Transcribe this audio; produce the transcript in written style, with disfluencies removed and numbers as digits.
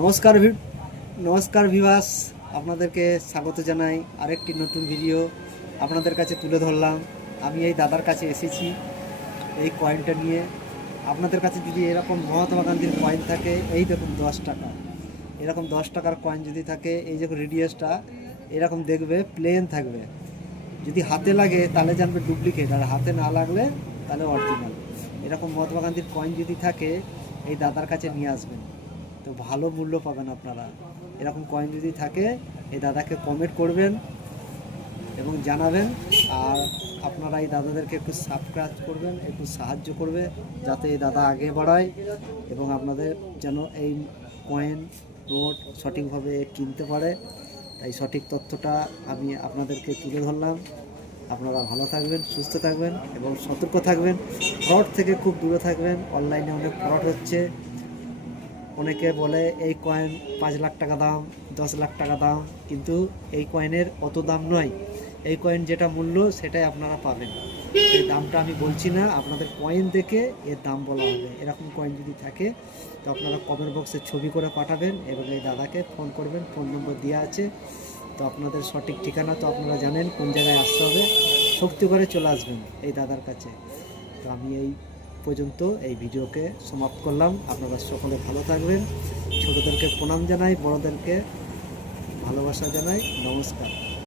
নমস্কার নমস্কার ভিউয়ার্স, আপনাদেরকে স্বাগত জানাই। আরেকটি নতুন ভিডিও আপনাদের কাছে তুলে ধরলাম। আমি এই দাদার কাছে এসেছি এই কয়েনটা নিয়ে। আপনাদের কাছে যদি এরকম মহাত্মা গান্ধীর কয়েন থাকে, এই দেখুন 10 টাকা, এরকম 10 টাকার কয়েন যদি থাকে, এই যে রেডিয়াসটা এরকম দেখবে প্লেন থাকবে। যদি হাতে লাগে তাহলে জানবে ডুপ্লিকেট, আর হাতে না লাগলে তাহলে অরিজিনাল। এরকম মহাত্মা গান্ধীর কয়েন যদি থাকে, এই দাদার কাছে নিয়ে আসবেন, তো ভালো মূল্য পাবেন আপনারা। এরকম কয়েন যদি থাকে, এই দাদাকে কমেন্ট করবেন এবং জানাবেন। আর আপনারা এই দাদাদেরকে একটু সাবস্ক্রাইব করবেন, একটু সাহায্য করবে যাতে এই দাদা আগে বাড়ায় এবং আপনাদের যেন এই কয়েন নোট সঠিকভাবে কিনতে পারে। তাই সঠিক তথ্যটা আমি আপনাদেরকে তুলে ধরলাম। আপনারা ভালো থাকবেন, সুস্থ থাকবেন এবং সতর্ক থাকবেন। ফ্রড থেকে খুব দূরে থাকবেন। অনলাইনে অনেক ফ্রড হচ্ছে। অনেকে বলে এই কয়েন 5 লাখ টাকা দাম, 10 লাখ টাকা দাম, কিন্তু এই কয়েনের অত দাম নয়। এই কয়েন যেটা মূল্য সেটাই আপনারা পাবেন। এই দামটা আমি বলছি না, আপনাদের কয়েন দেখে এর দাম বলা হবে। এরকম কয়েন যদি থাকে তো আপনারা কমেন্ট বক্সে ছবি করে পাঠাবেন এবং এই দাদাকে ফোন করবেন। ফোন নম্বর দেওয়া আছে। তো আপনাদের সঠিক ঠিকানা তো আপনারা জানেন কোন জায়গায় আসতে হবে। শক্তি করে চলে আসবেন এই দাদার কাছে। তো আমি এই পর্যন্ত এই ভিডিওকে সমাপ্ত করলাম। আপনারা সকলে ভালো থাকবেন। ছোটদেরকে প্রণাম জানাই, বড়দেরকে ভালোবাসা জানাই। নমস্কার।